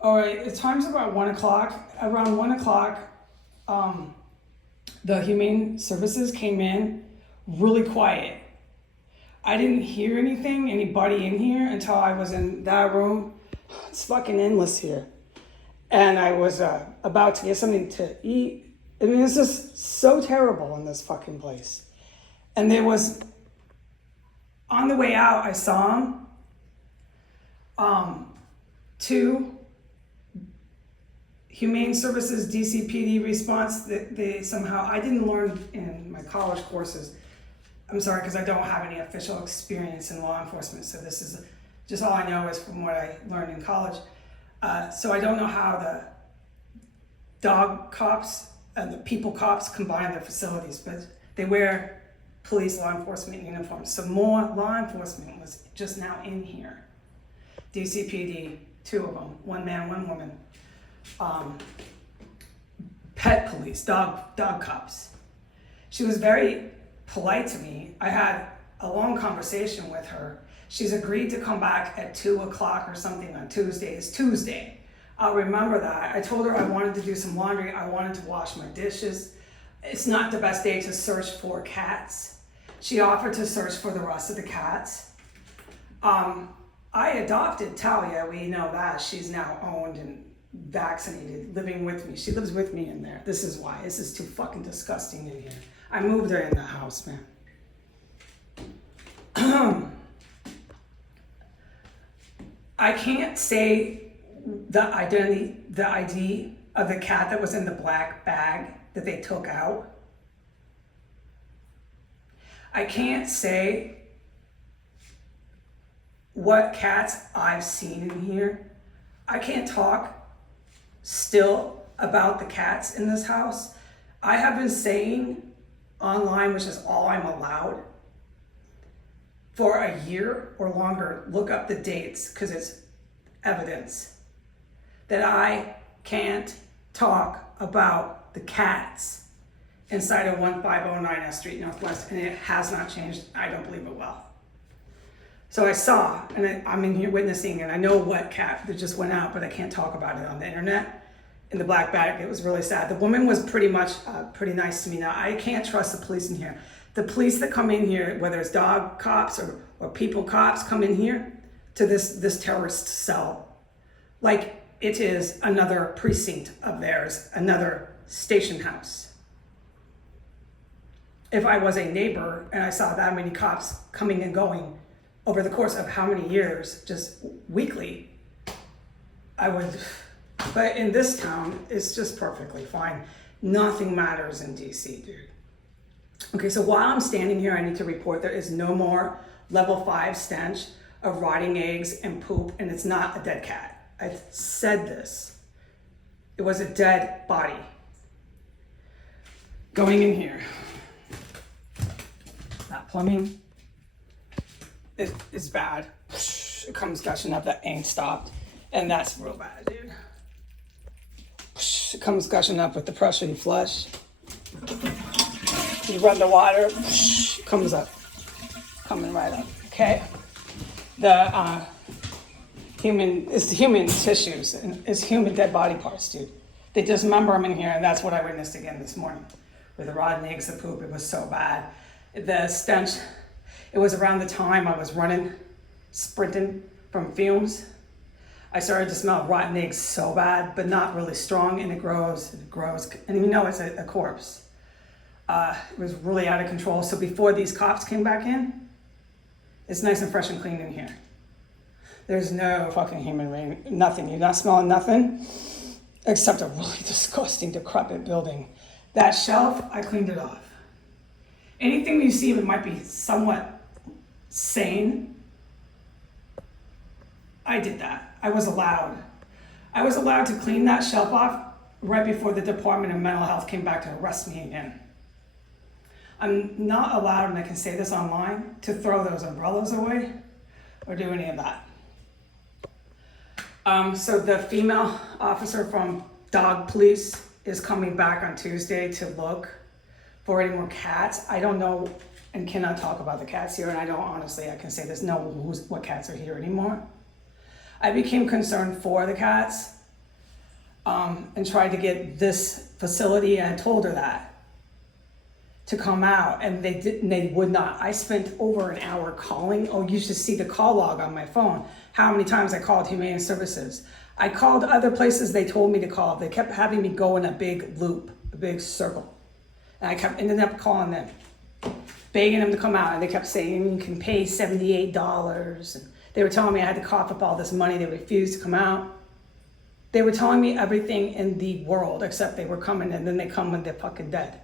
All right, the time's about 1 o'clock. Around 1 o'clock, the Humane Services came in really quiet. I didn't hear anybody in here until I was in that room. It's fucking endless here. And I was about to get something to eat. I mean, it's just so terrible in this fucking place. And there was, on the way out, I saw him. Two Humane Services DCPD response that they somehow, I didn't learn in my college courses. I'm sorry, because I don't have any official experience in law enforcement, so this is just all I know is from what I learned in college. So I don't know how the dog cops and the people cops combine their facilities, but they wear police law enforcement uniforms. So more law enforcement was just now in here. DCPD, two of them, one man, one woman. Pet police, dog cops. She was very polite to me. I had a long conversation with her. She's agreed to come back at 2 o'clock or something on Tuesday. It's Tuesday. I'll remember that. I told her I wanted to do some laundry. I wanted to wash my dishes. It's not the best day to search for cats. She offered to search for the rest of the cats. I adopted Talia. We know that. She's now owned and vaccinated, living with me. She lives with me in there. This is why. This is too fucking disgusting in here. I moved her in the house, man. I can't say the ID of the cat that was in the black bag that they took out. I can't say what cats I've seen in here. I can't talk still about the cats in this house. I have been saying online, which is all I'm allowed, for a year or longer, look up the dates because it's evidence that I can't talk about the cats inside of 1509 S Street Northwest, and it has not changed. I don't believe it will. So I saw, and I'm in here witnessing, and I know what cat that just went out, but I can't talk about it on the internet. In the black bag, it was really sad. The woman was pretty much pretty nice to me. Now, I can't trust the police in here. The police that come in here, whether it's dog cops or people cops, come in here to this terrorist cell like it is another precinct of theirs, another station house. If I was a neighbor and I saw that many cops coming and going over the course of how many years, just weekly, I would, but in this town, it's just perfectly fine. Nothing matters in DC, dude. Okay, so while I'm standing here, I need to report there is no more level 5 stench of rotting eggs and poop, and it's not a dead cat. I said this. It was a dead body. Going in here. That plumbing is bad. It comes gushing up, that ain't stopped. And that's real bad, dude. It comes gushing up with the pressure you flush. You run the water, it comes up. Coming right up, okay? It's human tissues, and it's human dead body parts, dude. They dismember them in here, and that's what I witnessed again this morning. With the rotten eggs, the poop, it was so bad. The stench, it was around the time I was running, sprinting from fumes. I started to smell rotten eggs so bad, but not really strong, and it grows, and you know it's a corpse. It was really out of control. So before these cops came back in, it's nice and fresh and clean in here. There's no fucking human rain, nothing. You're not smelling nothing except a really disgusting, decrepit building. That shelf, I cleaned it off. Anything you see that might be somewhat sane, I did that. I was allowed to clean that shelf off right before the Department of Mental Health came back to arrest me again. I'm not allowed, and I can say this online, to throw those umbrellas away or do any of that. So the female officer from dog police is coming back on Tuesday to look for any more cats. I don't know and cannot talk about the cats here, and I don't honestly, I can say there's no what cats are here anymore. I became concerned for the cats and tried to get this facility, and I told her that, to come out, and they would not. I spent over an hour calling. Oh, you should see the call log on my phone, how many times I called Humane Services. I called other places they told me to call. They kept having me go in a big loop, a big circle. And I ended up calling them, begging them to come out. And they kept saying, you can pay $78. And they were telling me I had to cough up all this money. They refused to come out. They were telling me everything in the world, except they were coming, and then they come when they're fucking dead.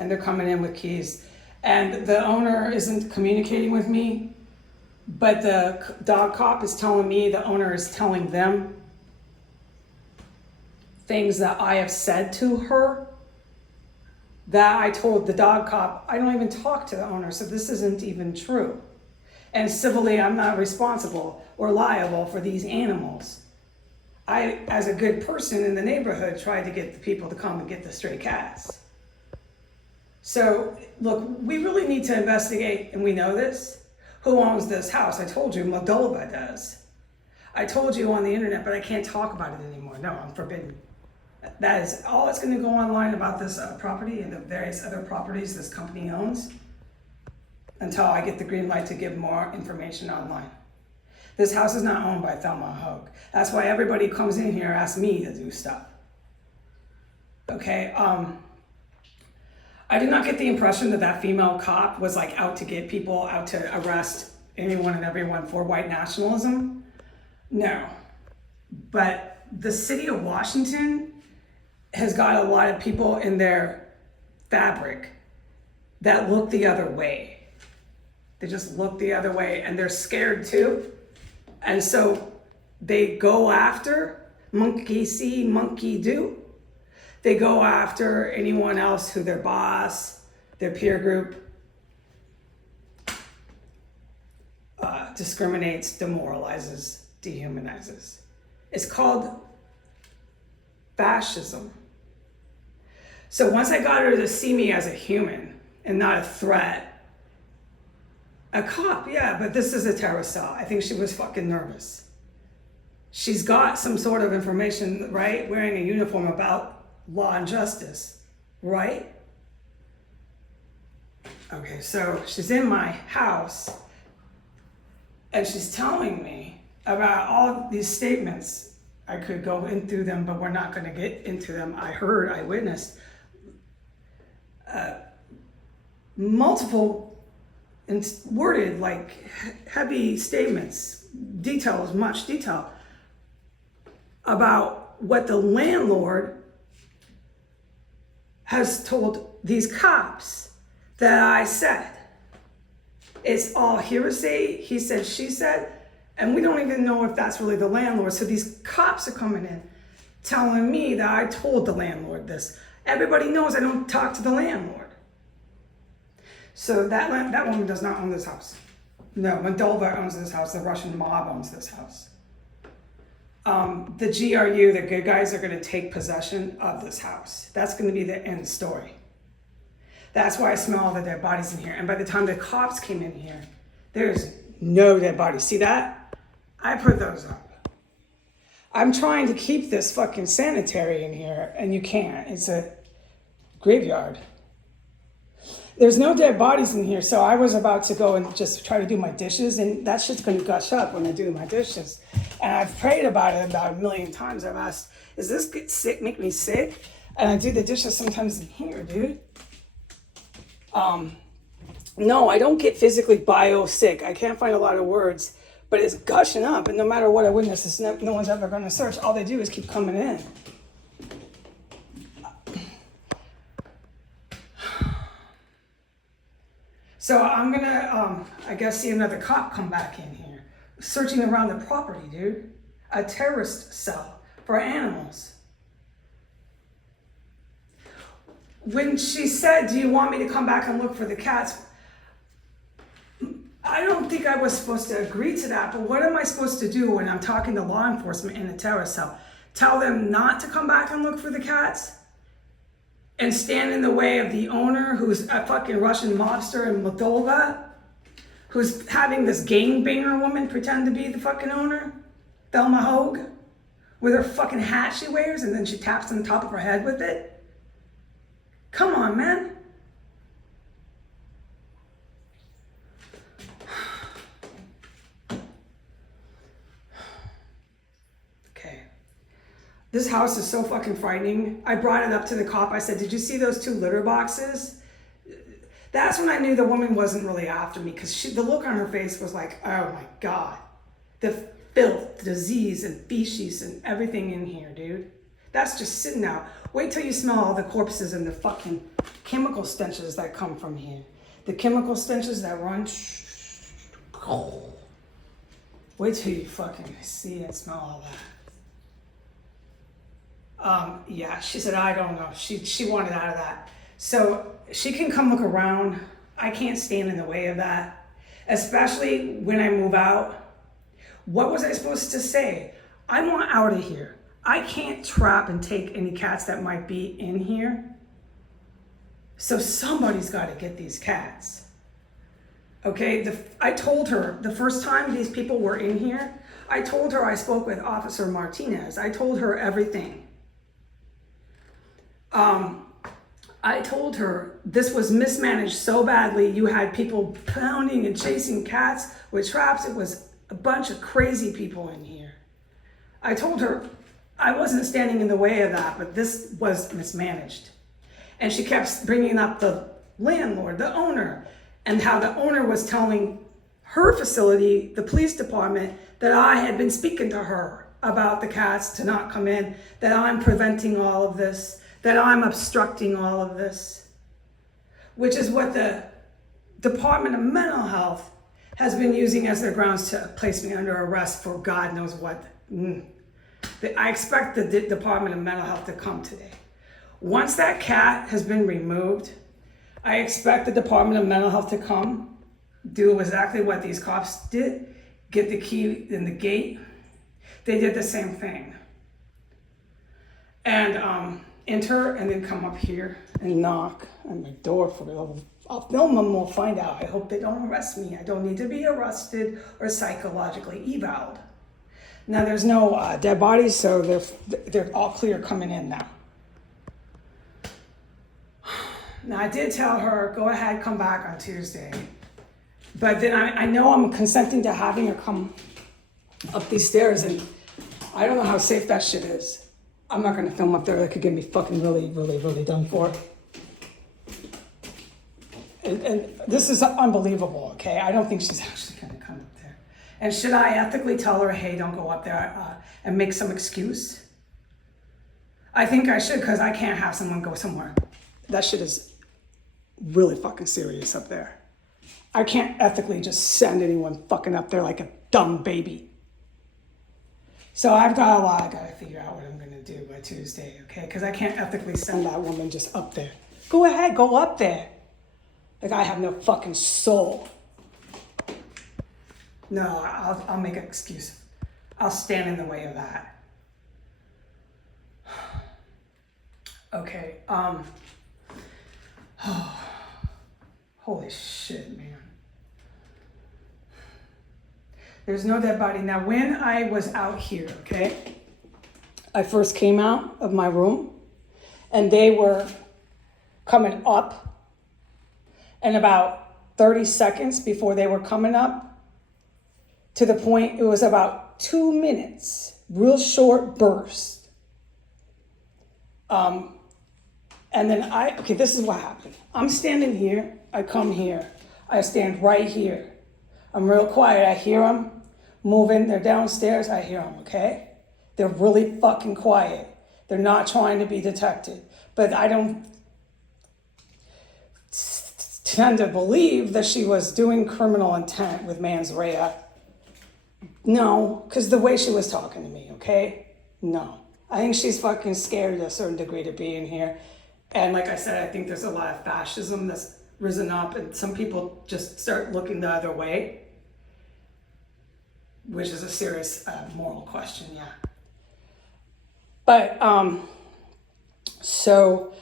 And they're coming in with keys. And the owner isn't communicating with me, but the dog cop is telling me the owner is telling them things that I have said to her that I told the dog cop. I don't even talk to the owner, so this isn't even true. And civilly, I'm not responsible or liable for these animals. I, as a good person in the neighborhood, tried to get the people to come and get the stray cats. So, look, we really need to investigate, and we know this. Who owns this house? I told you, Moldova does. I told you on the internet, but I can't talk about it anymore. No, I'm forbidden. That is all that's going to go online about this property and the various other properties this company owns until I get the green light to give more information online. This house is not owned by Thelma Hogue. That's why everybody who comes in here asks me to do stuff. Okay, I did not get the impression that that female cop was like out to get people, out to arrest anyone and everyone for white nationalism. No. But the city of Washington has got a lot of people in their fabric that look the other way. They just look the other way, and they're scared too. And so they go after monkey see, monkey do. They go after anyone else who their boss, their peer group discriminates, demoralizes, dehumanizes. It's called fascism. So once I got her to see me as a human and not a threat, a cop, yeah, but this is a terrorist cell. I think she was fucking nervous. She's got some sort of information, right? Wearing a uniform about law and justice, right? Okay, so she's in my house and she's telling me about all these statements. I could go in through them, but we're not going to get into them. I witnessed multiple and worded like heavy statements, much detail about what the landlord has told these cops that I said. It's all hearsay, he said, she said, and we don't even know if that's really the landlord. So these cops are coming in telling me that I told the landlord this. Everybody knows I don't talk to the landlord. So that woman does not own this house. No, Moldova owns this house. The Russian mob owns this house. The GRU, the good guys, are going to take possession of this house. That's going to be the end story. That's why I smell all the dead bodies in here. And by the time the cops came in here, there's no dead bodies. See that? I put those up. I'm trying to keep this fucking sanitary in here, and you can't. It's a graveyard. There's no dead bodies in here, so I was about to go and just try to do my dishes, and that shit's gonna gush up when I do my dishes. And I've prayed about it about a million times. I've asked, does this get sick, make me sick? And I do the dishes sometimes in here, dude. No, I don't get physically bio-sick. I can't find a lot of words, but it's gushing up, and no matter what I witness, no one's ever gonna search. All they do is keep coming in. So I'm gonna, I guess, see another cop come back in here, searching around the property, dude. A terrorist cell for animals. When she said, do you want me to come back and look for the cats? I don't think I was supposed to agree to that, but what am I supposed to do when I'm talking to law enforcement in a terrorist cell? Tell them not to come back and look for the cats? And stand in the way of the owner, who's a fucking Russian mobster in Moldova, who's having this gangbanger woman pretend to be the fucking owner, Thelma Hogue, with her fucking hat she wears and then she taps on the top of her head with it. Come on, man. Okay. This house is so fucking frightening. I brought it up to the cop. I said, did you see those 2 litter boxes? That's when I knew the woman wasn't really after me, because the look on her face was like, oh my God. The filth, disease, and feces and everything in here, dude. That's just sitting out. Wait till you smell all the corpses and the fucking chemical stenches that come from here. The chemical stenches that run. Wait till you fucking see and smell all that. Yeah, she said, I don't know. She wanted out of that. So she can come look around. I can't stand in the way of that, especially when I move out. What was I supposed to say? I want out of here. I can't trap and take any cats that might be in here. So somebody's got to get these cats. Okay, I told her the first time these people were in here, I told her I spoke with Officer Martinez. I told her everything. I told her this was mismanaged so badly. You had people pounding and chasing cats with traps. It was a bunch of crazy people in here. I told her I wasn't standing in the way of that, but this was mismanaged. And she kept bringing up the landlord, the owner, and how the owner was telling her facility, the police department, that I had been speaking to her about the cats to not come in, that I'm preventing all of this, that I'm obstructing all of this, which is what the Department of Mental Health has been using as their grounds to place me under arrest for God knows what. I expect the Department of Mental Health to come today. Once that cat has been removed, I expect the Department of Mental Health to come, do exactly what these cops did, get the key in the gate. They did the same thing. And enter and then come up here and knock on my door for it. I'll film them, we'll find out. I hope they don't arrest me. I don't need to be arrested or psychologically evaled. Now there's no dead bodies, so they're all clear coming in now. Now I did tell her, go ahead, come back on Tuesday. But then I know I'm consenting to having her come up these stairs, and I don't know how safe that shit is. I'm not gonna film up there. That could get me fucking really, really, really done for. And this is unbelievable, okay? I don't think she's actually gonna come up there. And should I ethically tell her, hey, don't go up there and make some excuse? I think I should, because I can't have someone go somewhere. That shit is really fucking serious up there. I can't ethically just send anyone fucking up there like a dumb baby. So I've got a lot I gotta figure out what I'm gonna do by Tuesday, okay? Because I can't ethically send that woman just up there. Go ahead, go up there. Like I have no fucking soul. No, I'll make an excuse. I'll stand in the way of that. Okay, holy shit, man. There's no dead body. Now, when I was out here, okay, I first came out of my room and they were coming up, and about 30 seconds before they were coming up, to the point, it was about 2 minutes, real short burst. And then okay, this is what happened. I'm standing here, I come here, I stand right here. I'm real quiet, I hear them moving, they're downstairs, I hear them, okay? They're really fucking quiet. They're not trying to be detected. But I don't tend to believe that she was doing criminal intent with mens rea. No, because the way she was talking to me, okay? No. I think she's fucking scared to a certain degree to be in here. And like I said, I think there's a lot of fascism that's risen up, and some people just start looking the other way, which is a serious moral question, yeah. But, so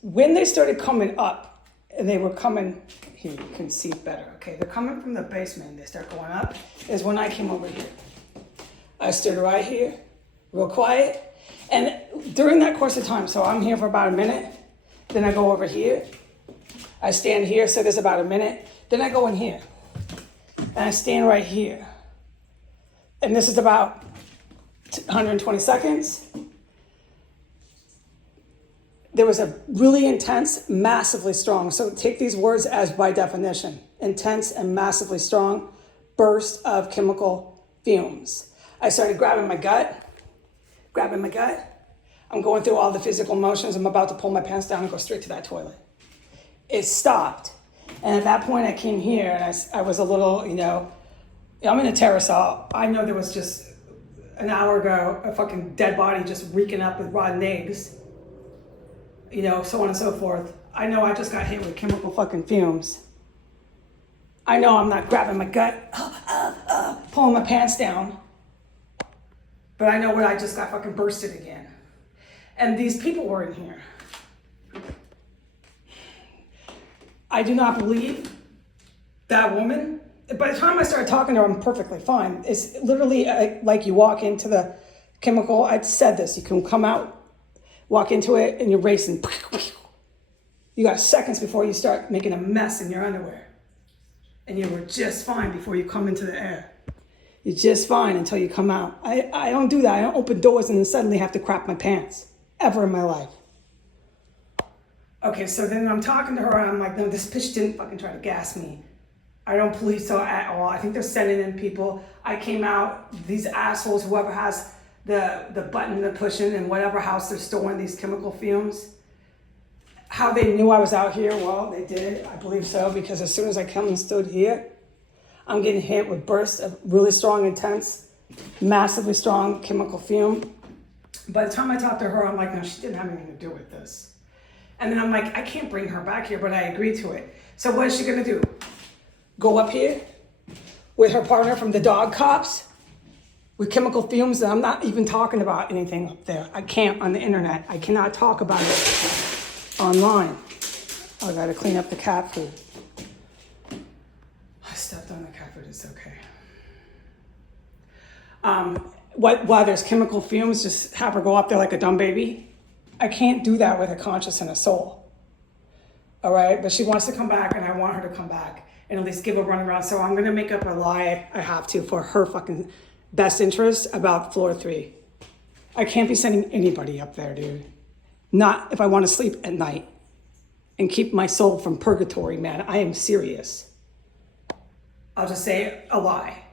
when they started coming up, and they were coming, here you can see better, okay? They're coming from the basement and they start going up, is when I came over here. I stood right here, real quiet, and during that course of time, so I'm here for about a minute, then I go over here, I stand here, so there's about a minute, then I go in here, and I stand right here. And this is about 120 seconds. There was a really intense, massively strong, so take these words as by definition, intense and massively strong burst of chemical fumes. I started grabbing my gut. I'm going through all the physical motions. I'm about to pull my pants down and go straight to that toilet. It stopped. And at that point I came here and I was a little, I'm in a terrace hall. I know there was just an hour ago a fucking dead body just reeking up with rotten eggs, so on and so forth. I know I just got hit with chemical fucking fumes. I know I'm not grabbing my gut, pulling my pants down, but I know what I just got fucking bursted again. And these people were in here. I do not believe that woman. By the time I started talking to her, I'm perfectly fine. It's literally like you walk into the chemical. I said this, you can come out, walk into it, and you're racing. You got seconds before you start making a mess in your underwear. And you were just fine before you come into the air. You're just fine until you come out. I don't do that. I don't open doors and then suddenly have to crap my pants, ever in my life. Okay, so then I'm talking to her and I'm like, no, this bitch didn't fucking try to gas me. I don't believe so at all. I think they're sending in people. I came out, these assholes, whoever has the button to push in whatever house they're storing these chemical fumes. How they knew I was out here, well, they did, I believe so, because as soon as I come and stood here, I'm getting hit with bursts of really strong, intense, massively strong chemical fume. By the time I talked to her, I'm like, no, she didn't have anything to do with this. And then I'm like, I can't bring her back here, but I agreed to it. So what is she gonna do? Go up here with her partner from the dog cops with chemical fumes? And I'm not even talking about anything up there. I can't on the internet. I cannot talk about it online. I gotta clean up the cat food. I stepped on the cat food, it's okay. While there's chemical fumes, just have her go up there like a dumb baby. I can't do that with a conscience and a soul. All right, but she wants to come back and I want her to come back and at least give a run around. So I'm gonna make up a lie, I have to, for her fucking best interest about floor 3. I can't be sending anybody up there, dude. Not if I want to sleep at night and keep my soul from purgatory, man. I am serious. I'll just say a lie.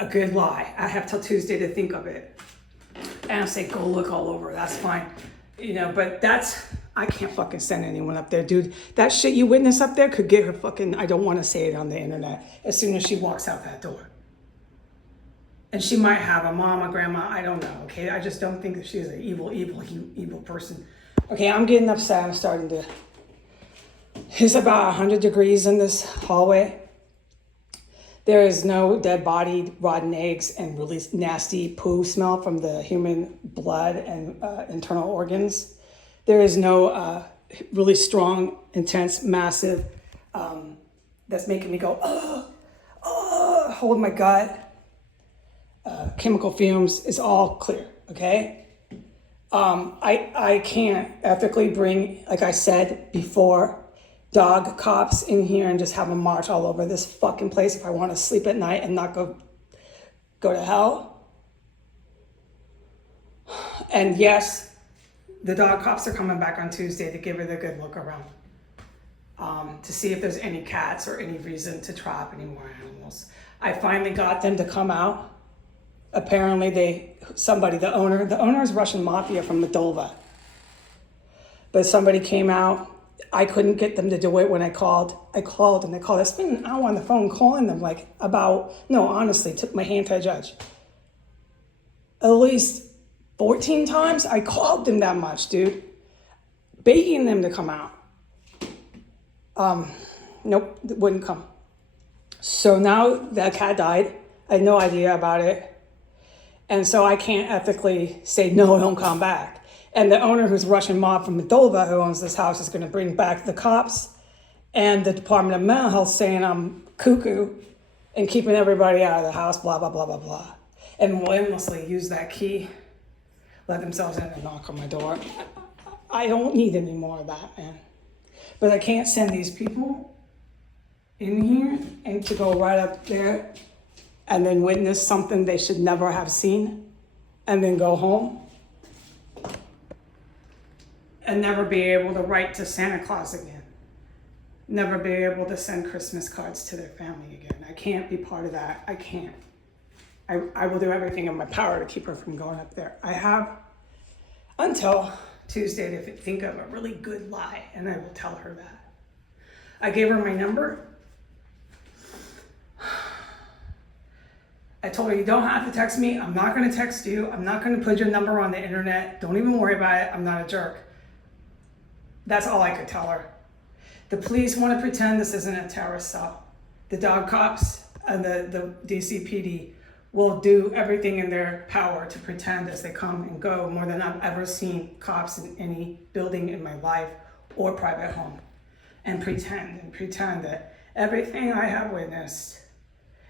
A good lie. I have till Tuesday to think of it. And I'll say, go look all over, that's fine. But I can't fucking send anyone up there, dude. That shit you witness up there could get her fucking, I don't want to say it on the internet, as soon as she walks out that door. And she might have a mom, a grandma, I don't know, okay? I just don't think that she's an evil person. Okay, I'm getting upset, I'm starting to. It's about 100 degrees in this hallway. There is no dead body, rotten eggs, and really nasty poo smell from the human blood and internal organs. There is no really strong, intense, massive, that's making me go, hold my gut. Chemical fumes is all clear, okay? I can't ethically bring, like I said before, dog cops in here and just have them march all over this fucking place if I want to sleep at night and not go to hell. And yes, the dog cops are coming back on Tuesday to give her the good look around, to see if there's any cats or any reason to trap any more animals. I finally got them to come out. Apparently the owner is Russian mafia from Moldova. But somebody came out. I couldn't get them to do it when I called. I called and they called. I spent an hour on the phone calling them honestly, took my hand to a judge. At least 14 times I called them that much, dude. Begging them to come out. Nope, it wouldn't come. So now that cat died. I had no idea about it. And so I can't ethically say, no, don't come back. And the owner, who's Russian mob from Moldova, who owns this house, is going to bring back the cops and the Department of Mental Health, saying I'm cuckoo and keeping everybody out of the house, blah, blah, blah, blah, blah. And will aimlessly use that key, let themselves in and knock on my door. I don't need any more of that, man. But I can't send these people in here and to go right up there and then witness something they should never have seen and then go home and never be able to write to Santa Claus again. Never be able to send Christmas cards to their family again. I can't be part of that. I can't. I will do everything in my power to keep her from going up there. I have until Tuesday to think of a really good lie, and I will tell her that. I gave her my number. I told her, you don't have to text me. I'm not going to text you. I'm not going to put your number on the internet. Don't even worry about it. I'm not a jerk. That's all I could tell her. The police want to pretend this isn't a terrorist cell. The dog cops and the DCPD will do everything in their power to pretend as they come and go, more than I've ever seen cops in any building in my life or private home, and pretend that everything I have witnessed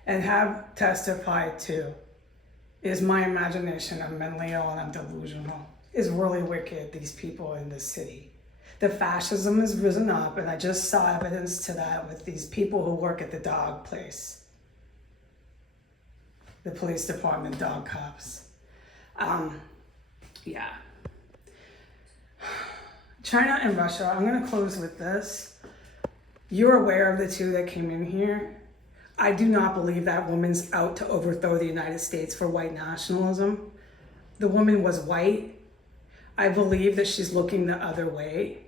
and have testified to is my imagination. I'm mentally ill and I'm delusional. It's really wicked, these people in this city. The fascism has risen up, and I just saw evidence to that with these people who work at the dog place. The police department, dog cops. Yeah. China and Russia, I'm gonna close with this. You're aware of the two that came in here. I do not believe that woman's out to overthrow the United States for white nationalism. The woman was white. I believe that she's looking the other way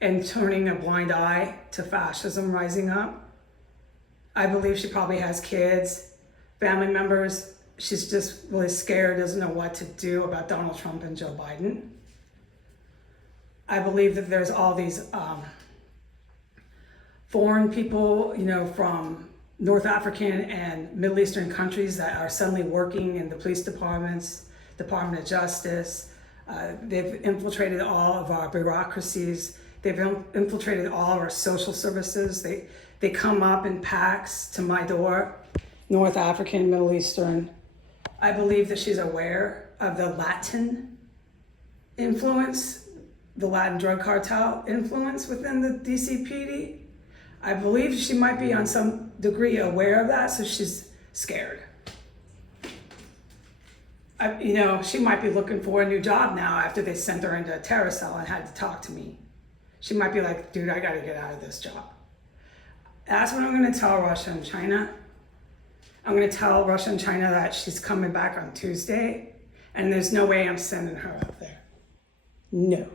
and turning a blind eye to fascism rising up. I believe she probably has kids, family members. She's just really scared, doesn't know what to do about Donald Trump and Joe Biden. I believe that there's all these foreign people, from North African and Middle Eastern countries that are suddenly working in the police departments, Department of Justice. They've infiltrated all of our bureaucracies. They've infiltrated all of our social services. They come up in packs to my door, North African, Middle Eastern. I believe that she's aware of the Latin influence, the Latin drug cartel influence within the DCPD. I believe she might be on some degree aware of that, so she's scared. She might be looking for a new job now after they sent her into a terror cell and had to talk to me. She might be like, dude, I gotta get out of this job. That's what I'm gonna tell Russia and China. I'm gonna tell Russia and China that she's coming back on Tuesday, and there's no way I'm sending her up there. No,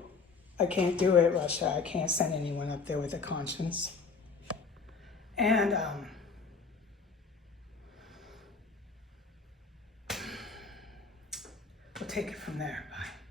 I can't do it, Russia. I can't send anyone up there with a conscience. And we'll take it from there. Bye.